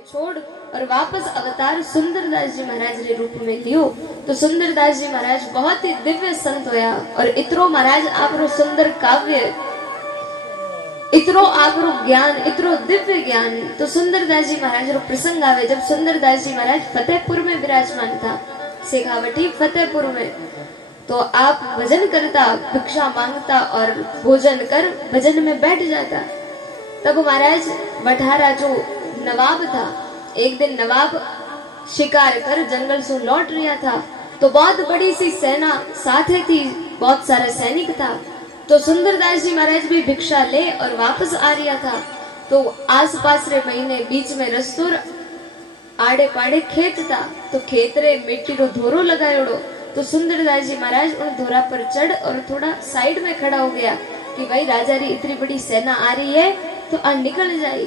ने छोड़ और वापस अवतार सुंदरदास जी महाराज रे रूप में लियो। तो सुंदरदास जी महाराज बहुत ही दिव्य संत होया और इतरो महाराज आपरो सुंदर काव्य, इतरो आपरो ज्ञान, इतरो दिव्य ज्ञान। तो सुंदरदास जी महाराज रो प्रसंग आवे जब सुंदरदास जी महाराज फतेहपुर में विराजमान था, शेखावटी फतेहपुर में। तो आप भजन करता, भिक्षा मांगता और भोजन कर भजन में बैठ जाता। तब महाराज वठारा जो नवाब था, एक दिन नवाब शिकार कर जंगल से लौट रहा था। तो बहुत बड़ी सी सेना साथ थी, बहुत सारा सैनिक था। तो सुंदरदास जी महाराज भी भिक्षा ले और वापस आ रहा था। तो आस पास रे महीने बीच में रस्तोर आड़े पाड़े खेत था। तो खेत रे मिट्टी रो धोरो लगायोड़ो। तो सुंदरदास जी महाराज उन धोरा पर चढ़ और थोड़ा साइड में खड़ा हो गया कि भाई राजा री इतनी बड़ी सेना आ रही है तो आ निकल जाए।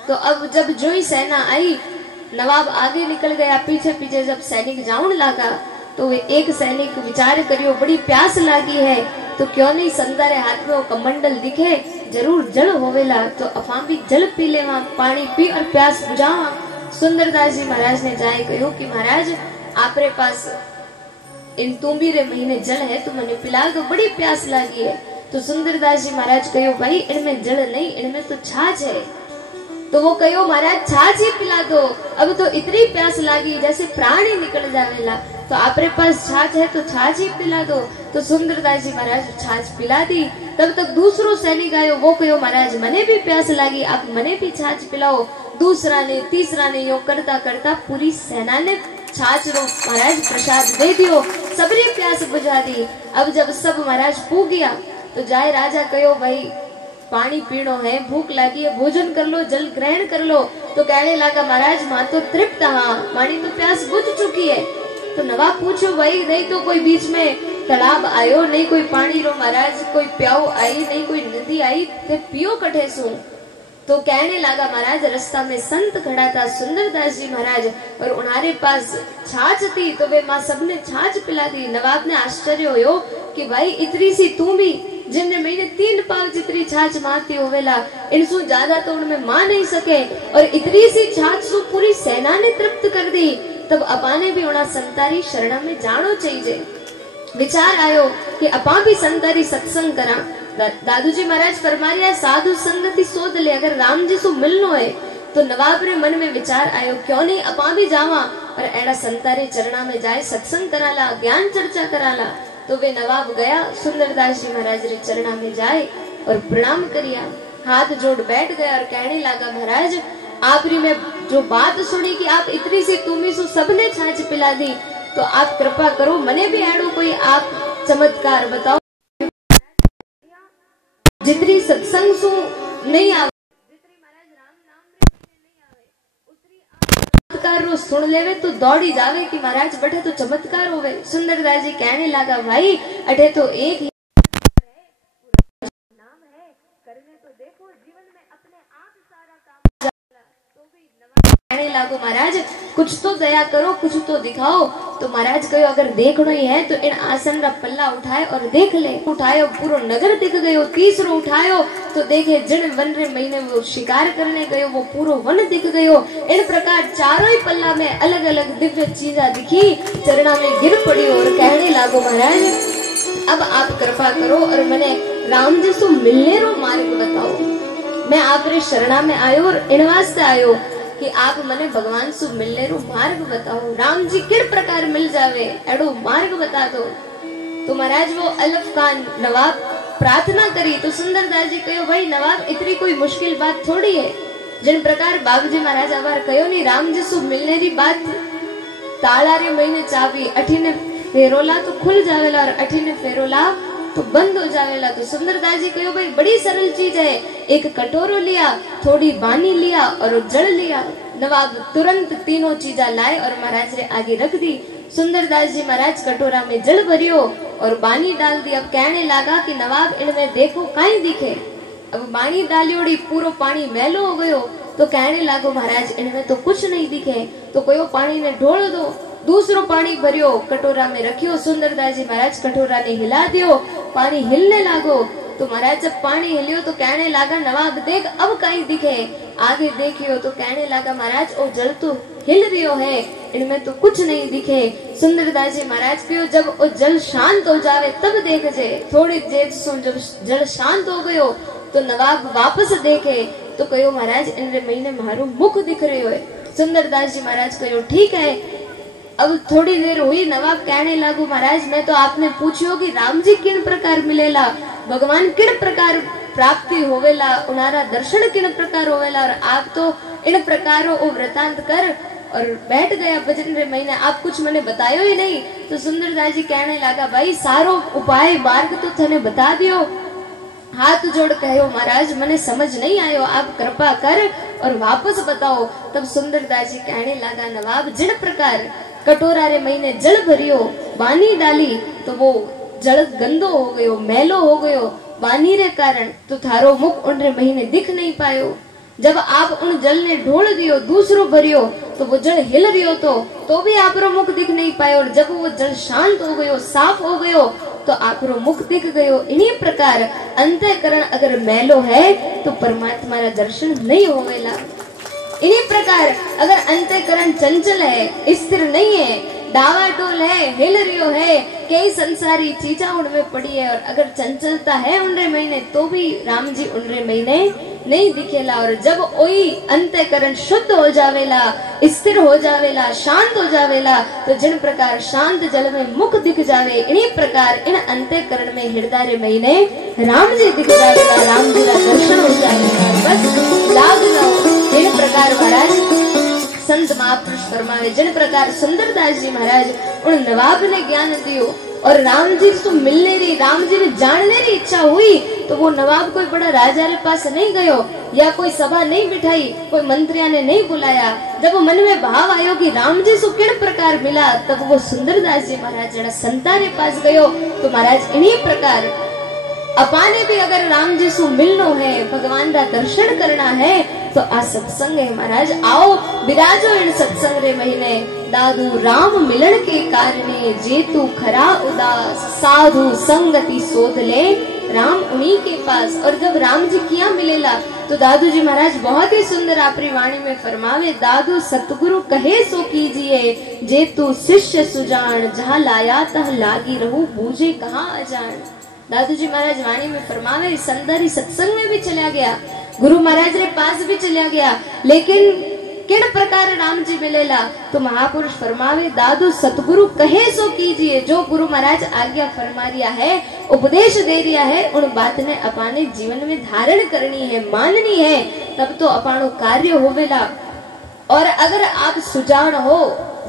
तो अब जब जो ही सेना आई, नवाब आगे निकल गया, पीछे पीछे जब सैनिक जाऊन लगा तो वे एक सैनिक विचार करियो बड़ी प्यास लागी है तो क्यों नहीं संतारे हाथ में वो कमंडल दिखे, जरूर जल होवेला तो अफा भी जल पी लेवा, पानी पी और प्यास बुझावा। सुंदरदास जी महाराज ने जाए कहो कि महाराज आपरे पास इन तुम्बी रे महीने जल है तो मने पिला दो, बड़ी प्यास लागी है। तो सुंदरदास जी महाराज कहो भाई इनमें जल नहीं, इनमें तो छाछ है। तो वो कहो महाराज छाछ ही पिला दो, अब तो इतनी प्यास लागी जैसे प्राण ही निकल जावेला। तो आपरे पास छाछ है तो छाछ ही पिला दो। तो सुंदरदास जी महाराज छाछ पिला दी। तब तक दूसरो सैनिक आयो, वो कहो महाराज मने भी प्यास लागी, आप मने भी छाछ पिलाओ। दूसरा ने, तीसरा ने, यो करता करता पूरी सेना ने छाछ रो महाराज प्रसाद दे दियो, सबरी प्यास बुझा दी। अब जब सब महाराज पू गया तो जाए राजा कहो भाई पानी पीनो है, भूख लगी है, भोजन कर लो, जल ग्रहण कर लो। तो कहने लगा महाराज मां तो तृप्त, हाँ मानी तो प्यास बुझ चुकी है। तो नवाब पूछो भाई नहीं तो कोई बीच में तालाब आयो, नहीं कोई पानी रो महाराज कोई प्याऊ आई, नहीं कोई नदी आई, ते पियो कठे सू। तो कहने लगा महाराज रास्ता में संत खड़ा था सुंदरदास जी महाराज और उन्हारे पास छाछ थी तो वे माँ सबने छाछ पिला दी। नवाब ने आश्चर्य होयो कि भाई इतनी सी तू भी जिनने महीने 3 पाव जितनी छाछ मारती होवेला, इनसु ज्यादा तो उनमें मां नहीं सके और इतनी सी छाछ सु पूरी सेना ने तृप्त कर दी। तब अपाने भी उना संतारी शरण में जानो चाहिए। विचार आयो कि अपा भी संतारी सत्संग करा। दादू जी महाराज फरमाया साधु संगति सोध ले, अगर राम जी सु मिलनो है। तो नवाब रे मन में विचार आयो क्यों नहीं अपा भी जावा और एड़ा संतारे चरणा में जाए सत्संग कराला, ज्ञान चर्चा कराला। तो वे नवाब गया, सुंदरदास जी महाराज रे चरणा में जाए और प्रणाम करिया, हाथ जोड़ बैठ गया और कहने लगा महाराज आपरी में जो बात सुनी कि आप इतनी सी तुमी सु सबने छाछ पिला दी, तो आप कृपा करो मने भी एड़ो कोई आप चमत्कार बताओ जितनी सत्संग सु नहीं आवे, जितनी महाराज राम नाम रे नहीं आवे, उतनी आप चमत्कार रो सुन लेवे तो दौड़ी जावे कि महाराज बैठे तो चमत्कार होवे। सुंदरदास जी कहने लगा भाई अठे तो एक ही नाम है, करने तो देखो जीवन में अपने आप सारा काम जाला। तो भी नवाब कहने लागो महाराज कुछ तो दया करो, कुछ तो दिखाओ। तो महाराज कहो अगर देखना ही है तो इन आसन रा पल्ला उठाए और देख ले। उठायो पूरो नगर दिख गयो, तीसरो उठायो तो देखे जिन वन रे महीने वो शिकार करने गयो वो पूरो वन दिख गयो। इन प्रकार चारों ही पल्ला में अलग अलग दिव्य चीजा दिखी, चरणा में गिर पड़ी और कहने लागो महाराज अब आप कृपा करो और मैंने राम जी से मिलने रो मार्ग बताओ। मैं आप रे शरणा में आयो और इन वास्ते आयो कि आप मने भगवान से मिलने रो मार्ग बताओ, राम जी किस प्रकार मिल जावे एडो मार्ग बता दो। तो महाराज वो अलफ खान नवाब प्रार्थना करी। तो सुंदरदास जी कहो भाई नवाब इतनी कोई मुश्किल बात थोड़ी है। जिन प्रकार बाबूजी महाराज आवार कहो नहीं राम जी से मिलने री बात ताला रे महीने चाबी अठीने फेरोला तो खुल जावेला और अठीने फेरोला तो बंद हो जावेला। तो सुंदरदास जी कहो भाई बड़ी सरल चीज है, एक कटोरो लिया, थोड़ी बानी लिया और जल लिया। नवाब तुरंत तीनों चीजा लाए और महाराज रे आगे रख दी। सुंदरदास जी महाराज कटोरा में जल भरियो और बानी डाल दी। अब कहने लगा कि नवाब इनमें देखो काई दिखे। अब बानी डालियोड़ी पूरो पानी मैलो हो गयो। तो कहने लागो महाराज इनमें तो कुछ नहीं दिखे। तो कोई पानी ने ढोल दो। दूसरो पानी भरियो कटोरा में रखियो। सुंदरदास जी महाराज कटोरा ने हिला दियो, पानी हिलने लागो। तो महाराज जब पानी हिलियो तो कहने लगा नवाब देख अब कहीं दिखे। आगे देखियो तो कहने लगा महाराज ओ जल तो हिल रियो है, इनमें तो कुछ नहीं दिखे। सुंदरदास जी महाराज कहो जब वो जल शांत हो जावे तब देख जे। थोड़ी देर सुन जब जल शांत हो गयो तो नवाब वापस देखे तो कहो महाराज इनरे महीने मारो मुख दिख रही है। सुंदरदास जी महाराज कहो ठीक है। अब थोड़ी देर हुई, नवाब कहने लागू महाराज मैं तो आपने पूछियो कि राम जी किन प्रकार मिलेला, भगवान किन प्रकार प्राप्ति होवेला, उनारा दर्शन किन प्रकार होवेला, और आप तो इन प्रकारों वो वृतांत कर और बैठ गया भजन रे महीने, आप कुछ मैंने बतायो ही नहीं। तो सुंदरदास जी कहने लगा भाई सारो उपाय मार्ग तो थने बता दियो। हाथ जोड़ कहो महाराज मैंने समझ नहीं आयो, आप कृपा कर और वापस बताओ। तब सुंदरदास जी कहने लगा नवाब जिन प्रकार कटोरा रे महीने जल भरियो, पानी डाली तो वो जल गंदो हो गयो, मैलो हो गयो पानी रे कारण, तो थारो मुख उन रे महीने दिख नहीं पायो। जब आप उन जल ने ढोल दियो दूसरो भरियो तो वो जल हिल रियो तो भी आप रो मुख दिख नहीं पायो। और जब वो जल शांत हो गयो साफ हो गयो तो आप रो मुख दिख गयो। इन्हीं प्रकार अंतःकरण अगर मैलो है तो परमात्मा रा दर्शन नहीं होवेला। इन्हीं प्रकार अगर अंतःकरण चंचल है, स्थिर नहीं है, डावाडोल है, हिल रियो है, कई संसारी चीजा उनमें पड़ी है, और अगर चंचलता है उनरे महीने तो भी राम जी उनरे महीने नहीं दिखेला। और जब वही अंतःकरण शुद्ध हो जावेला, स्थिर हो जावेला, शांत हो जावेला, तो जिन प्रकार शांत जल में मुख दिख जावे इन्हीं प्रकार इन अंतःकरण में हृदय रे महीने राम जी दिख जावेला, राम जी का दर्शन हो जावेला। बस लाभ लो इन प्रकार महाराज संत महापुरुष फरमावे। जिन प्रकार सुंदरदास जी महाराज उन नवाब ने ज्ञान दियो और राम जी से मिलने री, राम जी ने जानने री इच्छा हुई तो वो नवाब कोई बड़ा राजा के पास नहीं गयो या कोई सभा नहीं बिठाई, कोई मंत्रिया ने नहीं बुलाया। जब वो मन में भाव आयो कि राम जी से किन प्रकार मिला तब वो सुंदरदास जी महाराज जरा संता के पास गयो। तो महाराज इन्हीं प्रकार अपाने भी अगर राम जी से मिलनो है, भगवान का दर्शन करना है तो आ सत्संग है महाराज। आओ विराजो इन सत्संग रे महीने, दादू राम मिलन के कारणे जेतु खरा उदास, साधु संगति शोध ले राम उन्हीं के पास। और जब राम जी किया मिलेला तो दादू जी महाराज बहुत ही सुंदर आपरी वाणी में फरमावे, दादू सतगुरु कहे सो कीजिए, जेतु शिष्य सुजान, जहाँ लाया तह लागी रहू, बूझे कहाँ अजान। दादू जी महाराज वाणी में फरमावे संदरी सत्संग में भी चला गया, गुरु महाराज रे पास भी चला गया, लेकिन किन प्रकार राम जी मिलेला तो महापुरुष फरमावे दादू सतगुरु कहे सो कीजिए। जो गुरु महाराज आज्ञा फरमा रिया है, उपदेश दे रिया है, उन बात ने अपने जीवन में धारण करनी है, माननी है, तब तो अपनो कार्य होवेला। और अगर आप सुजान हो,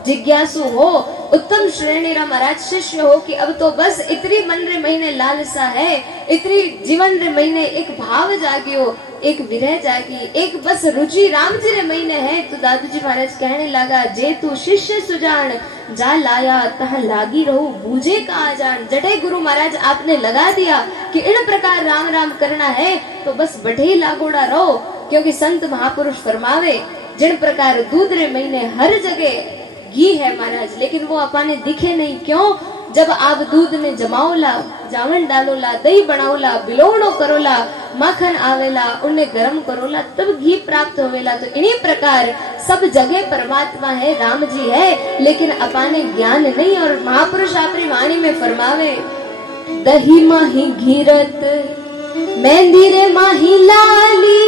जिज्ञासु हो, उत्तम श्रेणी रा महाराज शिष्य हो कि अब तो बस इतनी मन रे महीने लालसा है, इतनी जीवन रे महीने एक भाव जागियो, एक विरह जागी, एक बस रुचि राम जी रे महीने है, तो दादू जी महाराज कहने लगा जे तू शिष्य सुजान, जा लाया तह लागी रहू, बूझे का जान। जटे गुरु महाराज आपने लगा दिया कि इन प्रकार राम राम करना है तो बस बढ़े ही लागोड़ा रहो, क्योंकि संत महापुरुष फरमावे जिन प्रकार दूध रे महीने हर जगह घी है महाराज, लेकिन वो अपने दिखे नहीं। क्यों? जब आप दूध ने जमाओला, जावन डालोला, दही बनाओला, बिलोणो करोला, माखन आवेला, उन्हें गरम करोला, तब घी प्राप्त होवेला। तो इन्हीं प्रकार सब जगह परमात्मा है, राम जी है, लेकिन अपने ज्ञान नहीं। और महापुरुष अपनी वाणी में फरमावे दही माही घीरत, मेहंदी रे माही लाली,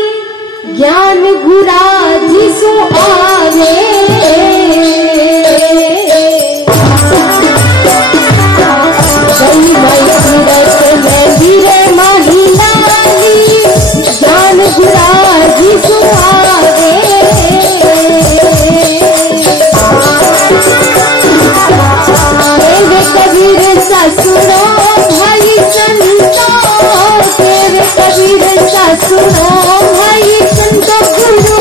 ज्ञान गुरा जिसु आवे, ज्ञान गुरा जिसु आवे, कबीर सा सुनो भाई संतो, कबीर सा सुनो भाई संतो, गुरु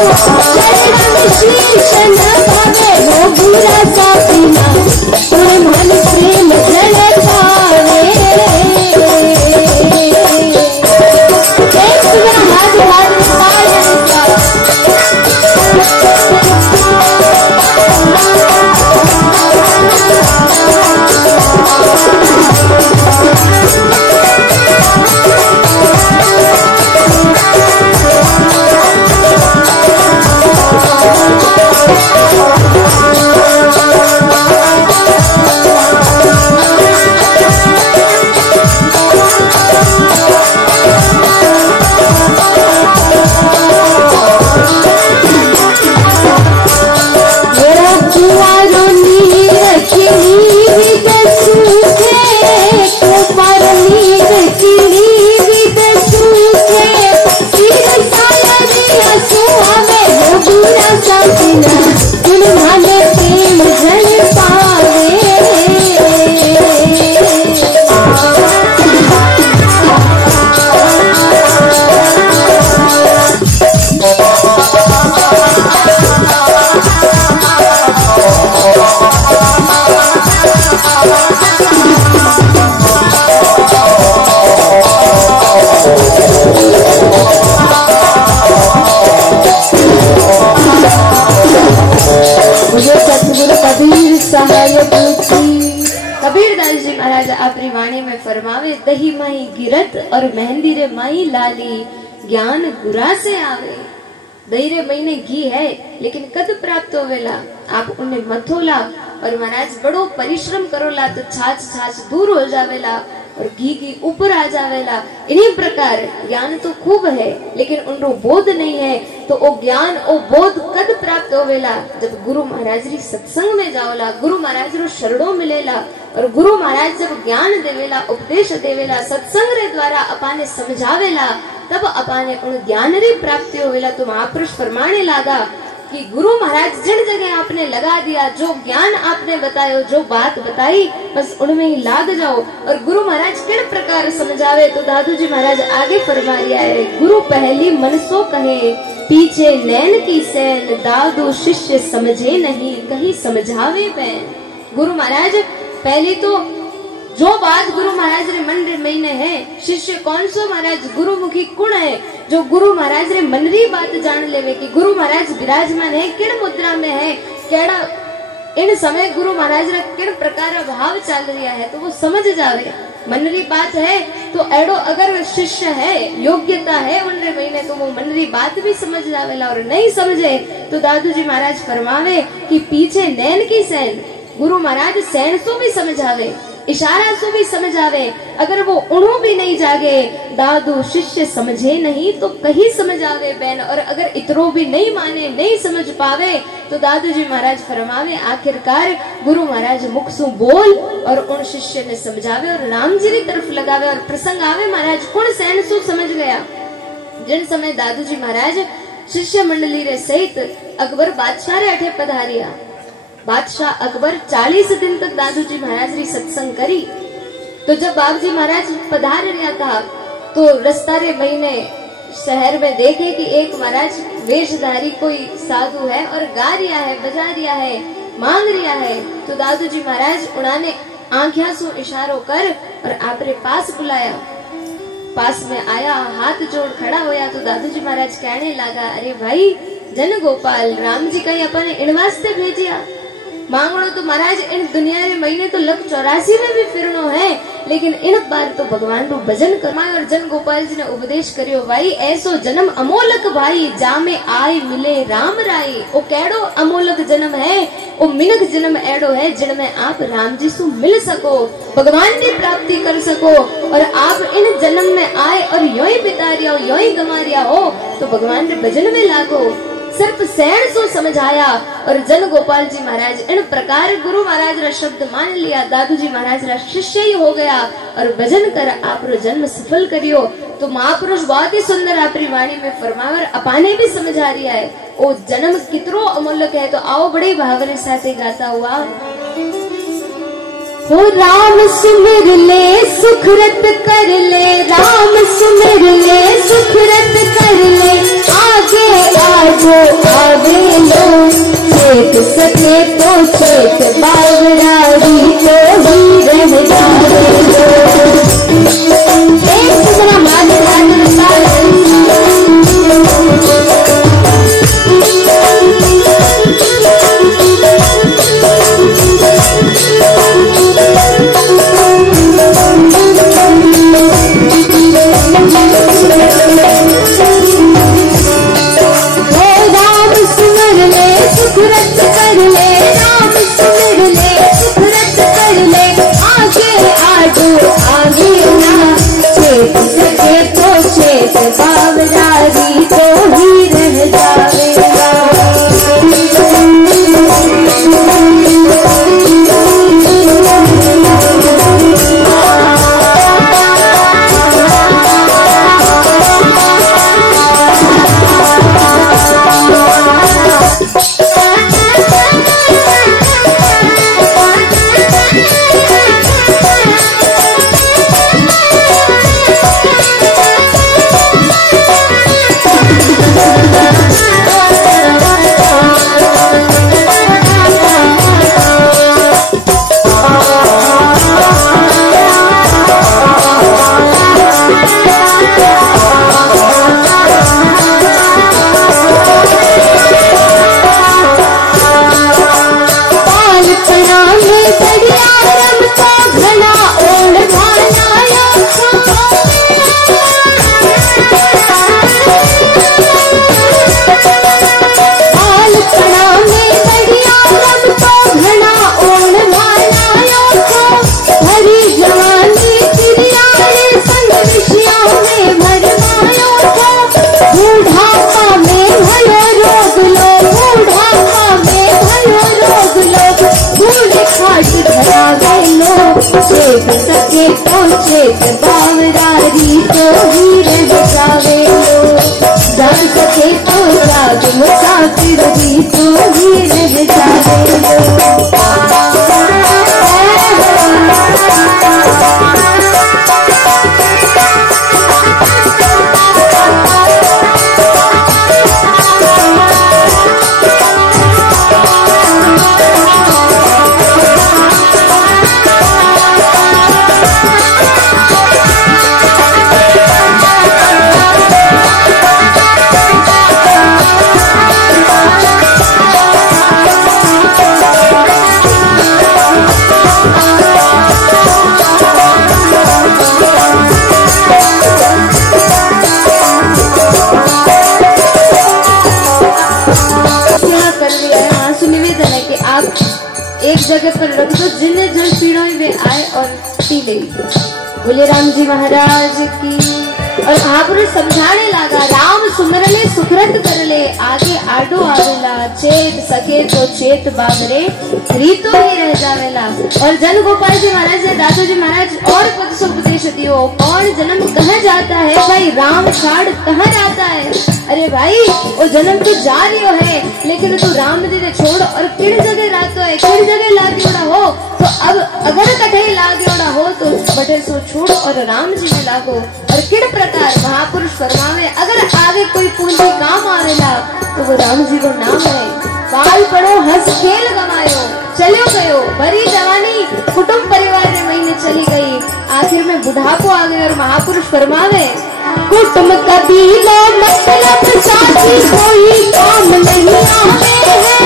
आपरी वाणी में फरमावे, दही माही गिरत और मेहंदी रे माई लाली, ज्ञान गुरा से आवे। दही रे महीने घी है लेकिन कद प्राप्त होवेला, आप उन्हें मथोला और महाराज बड़ो परिश्रम करोला तो छाछ छाछ दूर हो जावेला और घी की ऊपर आ जावेला। इन्हीं प्रकार ज्ञान तो खूब है लेकिन उनको बोध नहीं है, तो वो ज्ञान वो बोध कद प्राप्त होवेला, जब गुरु महाराज री सत्संग में जाओला, गुरु महाराज रो शरणों मिलेला और गुरु महाराज जब ज्ञान देवेला, उपदेश देवेला, सत्संग रे द्वारा अपाने समझावेला, तब अपाने उन ज्ञान री प्राप्ति होवेला। तो महापुरुष फरमाने लागा कि गुरु महाराज जिन जगह आपने लगा दिया, जो ज्ञान आपने बतायो, जो बात बताई, बस उनमें ही लाग जाओ। और गुरु महाराज किन प्रकार समझावे, तो दादू जी महाराज आगे फरमा रिया है, गुरु पहली मन सो कहे, पीछे नैन की सैन, दादू शिष्य समझे नहीं, कहीं समझावे बैन। गुरु महाराज पहली तो जो बात गुरु महाराज रे मन रे महीने है, शिष्य कौन सो महाराज गुरुमुखी कुण है, जो गुरु महाराज रे मन री बात जान लेवे कि गुरु महाराज विराजमान है, किन मुद्रा में है, केड़ा इन समय गुरु महाराज रा किन प्रकार भाव चल रहा है, तो वो समझ जावे। मन री बात है तो एडो अगर शिष्य है, योग्यता है उन रे महीने, तो वो मन री बात भी समझ जावेला। और नहीं समझे तो दादू जी महाराज फरमावे कि पीछे नैन की सैन, गुरु महाराज सैन सो भी समझावे, इशारा से भी समझ आवे, अगर वो उन्हों भी नहीं जागे, दादू शिष्य समझे नहीं तो कहीं समझ आवे बैन। और अगर इतरो भी नहीं माने, नहीं समझ पावे, तो दादू जी महाराज फरमावे, आखिरकार गुरु महाराज मुख से बोल और उन शिष्य ने समझावे और राम जी की तरफ लगावे। और प्रसंग आवे महाराज कौन सैन सो समझ गया, जिन समय दादू जी महाराज शिष्य मंडली रे सहित अकबर बादशाह रे अठे पधारिया। बादशाह अकबर 40 दिन तक दादू जी महाराज री सत्संग करी। तो जब बाबू जी महाराज पधार रहा था, तो रस्ता रे महीने शहर में देखे कि एक महाराज वेशधारी कोई साधु है और गा रिया है, बजा रिया है, मांग रिया है। तो दादू जी महाराज उन्होंने आंखिया से इशारों कर और आपरे पास बुलाया। पास में आया, हाथ जोड़ खड़ा होया, तो दादू जी महाराज कहने लगा, अरे भाई जन गोपाल, राम जी कहीं अपने इन वास्ते भेजिया, मांगो तो महाराज इन दुनिया रे महीने तो लग 84 में भी फिरनो है, लेकिन इन बार तो भगवान रू भजन करवाए। और जन गोपाल जी ने उपदेश करियो, भाई ऐसो जन्म अमोलक भाई, जामे आए मिले राम राई। ओ केड़ो अमोलक जन्म है, ओ मिनक जन्म एड़ो है जिनमें आप राम जी से मिल सको, भगवान की प्राप्ति कर सको। और आप इन जन्म में आए और यों ही बिता रिया हो, यों ही गमा रिया हो, तो भगवान के भजन में लागो। सिर्फ सैन सो समझाया और जन गोपाल जी महाराज इन प्रकार गुरु महाराज रा शब्द मान लिया, दादू जी महाराज रा शिष्य ही हो गया और भजन कर आप रो जन्म सफल करियो। तो महापुरुष बहुत ही सुंदर आपरी वाणी में फरमावर अपाने भी समझा रिया है, ओ जन्म कितरो अमूल्य है। तो आओ बड़े भावने साथे गाता हुआ, हो राम सुमिर ले सुखरत कर ले, राम सुमिर ले सुखरत कर ले, आगे आगे आगे लो, चेत सके तो चेत बावरारी तो ही रह जाए लो। एक सुना माने कणा में बढ़िया रम तो घना ओण मालायो को भरी जवानी चिड़ियाने संग विषयों में भरमायो को बूढ़ापा में भयो रोग लो बूढ़ापा में भयो रोग लो बूढ़े खाट धरावे लो चेत सके तो चेत बावरारी तो ही रह जावे लो जान सके तो जाग मुसाफिर भी तो ही रह जावे लो। एक जगह पर रख दो जिन्हें जल पीड़ों में आए और पी गई। बोले राम जी महाराज की। और महापुरुष समझाने लगा राम सुमरले सुखरत करले आगे आडो आवेला चेत सके तो चेत बाबरे रीतो ही रह जावेला। और जन गोपाल जी महाराज ने दादू जी महाराज और पद से उपदेश दियो कौन जन्म कहाँ जाता है भाई राम छाड़ कहाँ जाता है। अरे भाई वो जन्म तो जा रही है लेकिन तू राम जी ने छोड़ और किड़ जगह रहतो है किड़ जगह लागियोड़ा हो तो अब अगर कठे लागियोड़ा हो तो बटे सो छोड़ और राम जी में लागो। और किड़ प्रकार महापुरुष फरमावे अगर आगे कोई पूंजी काम आवेला तो वो राम जी को नाम है। बाल पड़ो हंस खेल गमायो चलो गयो भरी जवानी कुटुंब परिवार में महीने चली गई आखिर में बुढ़ापो आ गए। और महापुरुष फरमावे कुटुंब कबीला मतलब साथी कोई काम नहीं आवे है।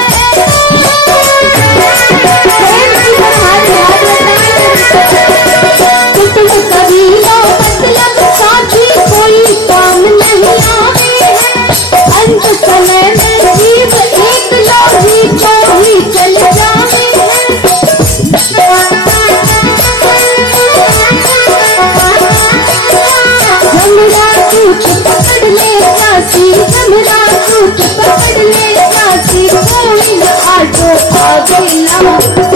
कुटुंब कबीला मतलब साथी कोई काम नहीं आवे है। अंत समय में जीव एक लोही को ही चल जावे है। जमरा सूट पकड़ ले काशी जमरा सूट पकड़ ले काशी कोई न आटो आवेला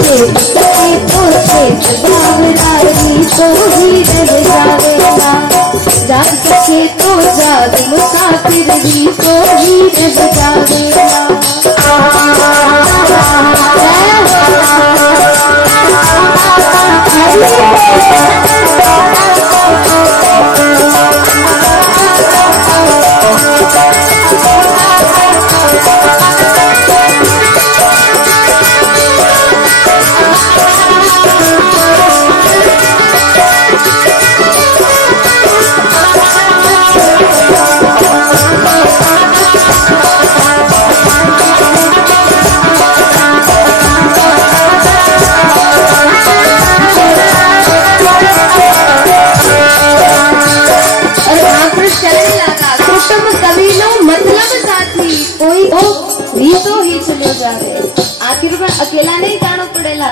चेत सके तो चेत बावरारी तो ही रह जावेला जा सके तो जाग मुसाफिर भी तो ही रह जावेला। आखिर में अकेला नहीं जाना पड़ेगा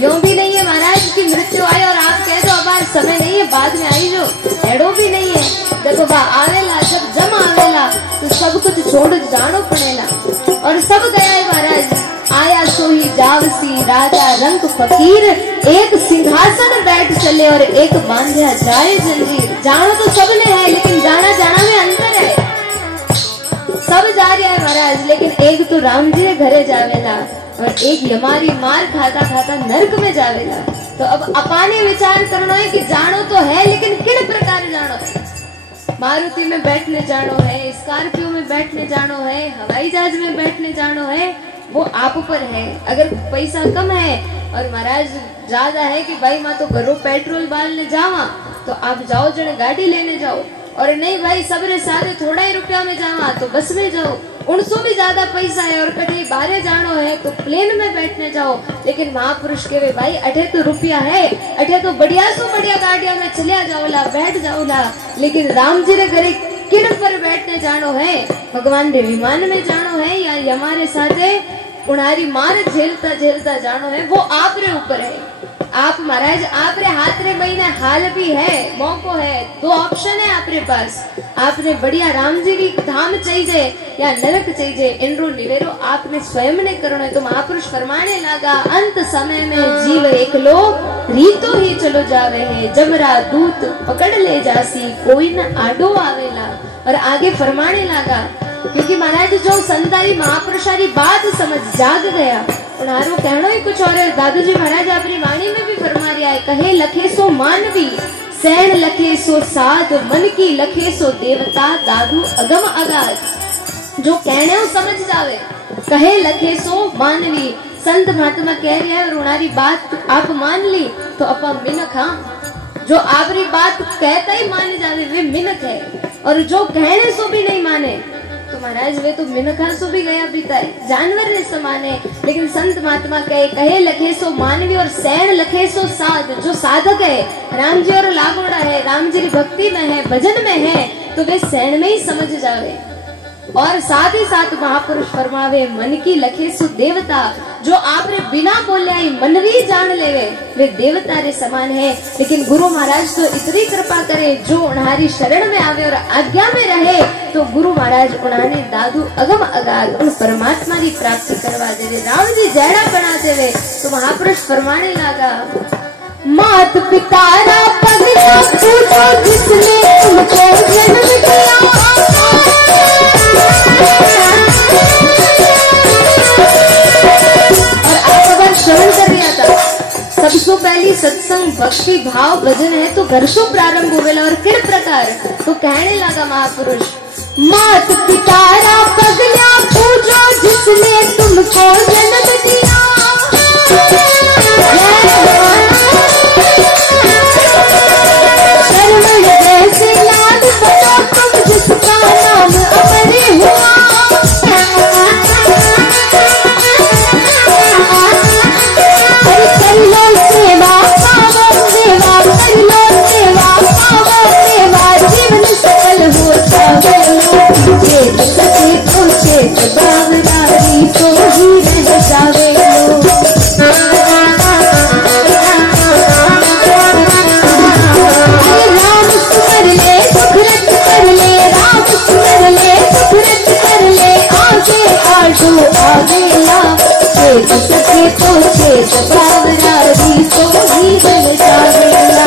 यो भी नहीं है महाराज की मृत्यु आई और आप कह दो अब समय नहीं है बाद में आई जो एडो भी नहीं है। देखो बा आवेला जब जम आवेला तो सब कुछ छोड़ जानो पड़ेगा। और सब गया है महाराज आया सोही जावसी राजा रंग फकीर एक सिंहासन बैठ चले और एक बांधा जाए जंजीर। जानो तो सबने है लेकिन जाना जाना में अंतर है। सब जा रहा है महाराज लेकिन एक तो राम जी घरे जावेला और एक हमारी मार खाता खाता नरक में जावेला। तो अब अपाने विचार करना है कि जानो तो है लेकिन किन प्रकार जानो है। मारुति में बैठने जानो है स्कॉर्पियो में बैठने जानो है हवाई जहाज में बैठने जानो है वो आप पर है। अगर पैसा कम है और महाराज ज्यादा है कि भाई माँ तो घरों पेट्रोल डालने जावा तो आप जाओ जने गाड़ी लेने जाओ। और नहीं भाई सबरे सारे थोड़ा ही रुपया में जावा तो बस में जाओ। 100 भी ज्यादा पैसा है और कहीं बाहर जानो है तो प्लेन में बैठने जाओ। लेकिन महापुरुष के भाई अठे तो रुपया है अठे तो बढ़िया सो बढ़िया गाड़िया में चलिया जाओला बैठ जाओला। लेकिन राम जी ने घरे किड़ पर बैठने जानो है भगवान रे विमान में जानो है या हमारे साथे उन्हारी मार झेलता झेलता जानो है, वो आप रे ऊपर है। आप महाराज आप रे हाथ रे महीने हाल भी है, मौको है, दो ऑप्शन है आप रे पास। आपने बढ़िया राम जी री धाम चाहिए या नरक चाहिए, इनरो निवेरो आपने स्वयं ने करना है। तो महापुरुष फरमाने लगा अंत समय में जीव एकलो रीतो ही चलो जावे है, जमरा दूत पकड़ ले जासी कोई न आडो आवेला। और आगे फरमाने लगा क्योंकि महाराज जो संतारी महापुरुषारी बात समझ जाग गया, उन्हारो कहना ही कुछ और है। दादू जी महाराज अपनी वाणी में भी फरमा रहा है, कहे लखे सो मानवी सैन लखे सो साध, मन की लखे सो देवता दादू अगम अगाध। जो कहने हो समझ जावे, कहे लखे सो मानवी, संत महात्मा कह रहे हैं और उन्हारी बात आप मान ली तो अपा मिनक। हाँ, जो आपरी बात कहता ही मान जावे वे मिनक है, और जो कहने सो भी नहीं माने तो महाराज वे तो मिनखा सो भी गया बीता है, जानवर ने समान है। लेकिन संत महात्मा कहे लखे सो मानवी और सैन लखे सो साध। जो साधक है राम जी और लागोड़ा है, राम जी की भक्ति में है, भजन में है, तो वे सैन में ही समझ जावे। और साथ ही साथ महापुरुष फरमावे मन की लखे सो देवता, जो आप रे बिना बोले ही मनवी जान लेवे वे देवता रे समान है। लेकिन गुरु महाराज तो इतनी कृपा करे, जो उन्हारी शरण में आवे और आज्ञा में रहे तो गुरु महाराज उन्होंने दादू अगम अगाध उन परमात्मा की प्राप्ति करवा दे। राम जी जैड़ा बना देवे। तो महापुरुष फरमाने लगा मात पिता रा पगला पूछो जिसने तुमको जन्म दिया, श्रवण कर रहा था। सबसे पहली सत्संग भक्ति भाव भजन है तो घर से प्रारंभ होवेला। और किस प्रकार तो कहने लगा महापुरुष मात पिता रा पगला पूजो जिसने तुमको जन्म दिया, शर्मण जैसे याद करो तुम जिसका नाम अमर हुआ, जीवन सफल होता सके तो चेत बावरारी तो ही रह जावे राम सुमर ले सुखरत कर ले, राम सुमर ले सुखरत कर ले, आगे आजू आवेला चेत सके तो चेत बावरारी तो ही रह जावेला।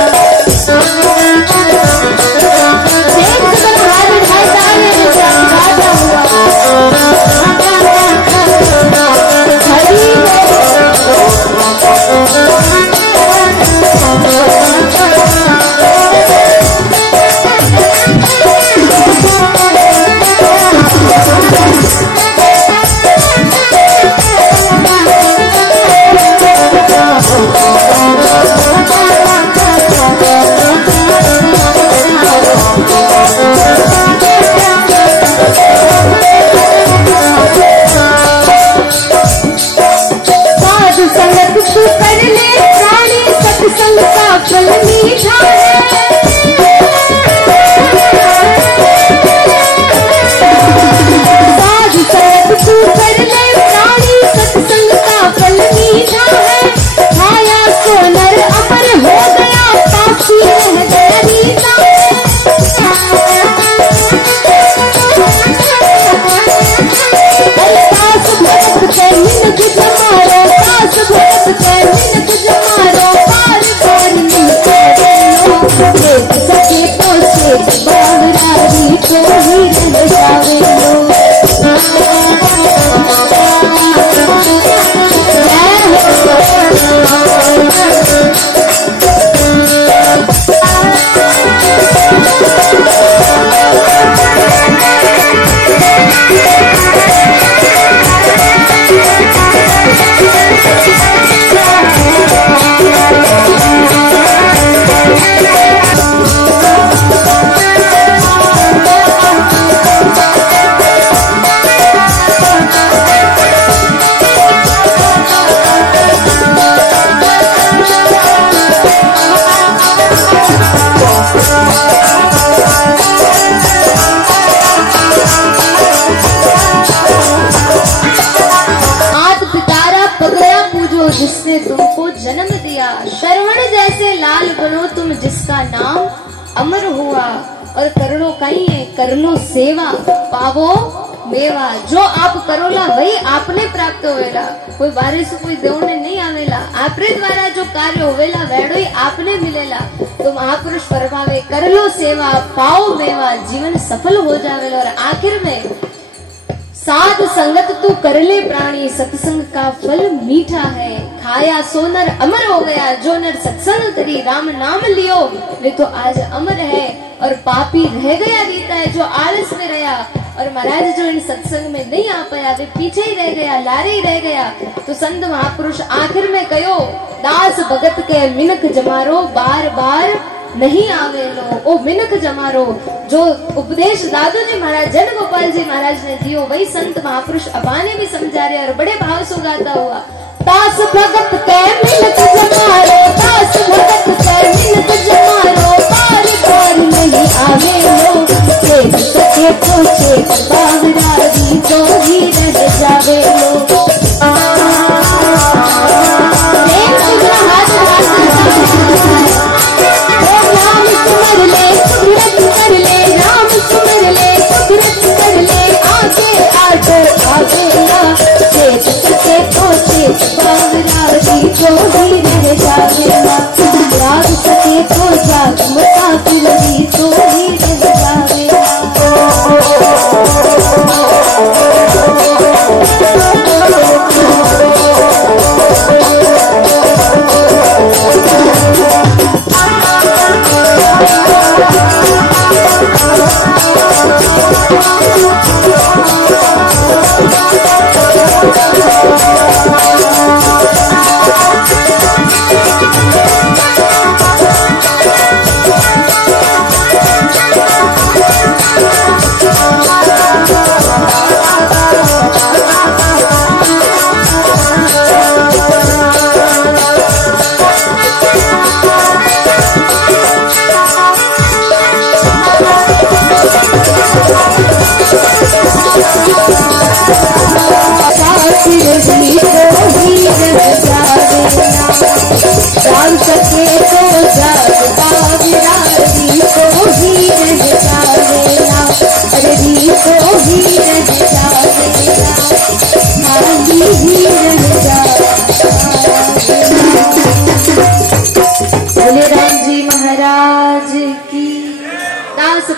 जिसने तुमको जन्म दिया। श्रवण जैसे लाल बनो तुम जिसका नाम अमर हुआ। और करणो कहीं है, कर लो सेवा पावो मेवा। जो आप करोला वही आपने प्राप्त होवेला। कोई बारिश कोई देवने नहीं आवेला, आपरे द्वारा जो कार्य होवेला वेड़ो ही आपने मिलेला। तो महापुरुष फरमावे कर लो सेवा पाओ मेवा, जीवन सफल हो जावेला। और आखिर में साध संगत तू कर ले प्राणी, सत्संग का फल मीठा है। खाया सोनर अमर हो गया, जो नर सत्संग करी राम नाम लियो वे तो आज अमर है। और पापी रह गया रीता है जो आलस में रहा। और महाराज जो इन सत्संग में नहीं आ पाया वे पीछे ही रह गया, लारे ही रह गया। तो संत महापुरुष आखिर में कहो दास भगत के मिनक जमारो, बार बार नहीं आवे लो। ओ मिनक जमारो जो उपदेश दादू जी महाराज जन गोपाल जी महाराज ने दियो वही संत महापुरुष अबाने भी समझा रहे। और बड़े भाव से गाता हुआ दास भगत के मिनक जमारो, दास भगत के मिनक जमारो, बार बार नहीं आवे लो। चेत सके तो चेत बावराजी तो ही रह जावे लो।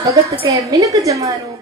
भगत के मिनक जमारो।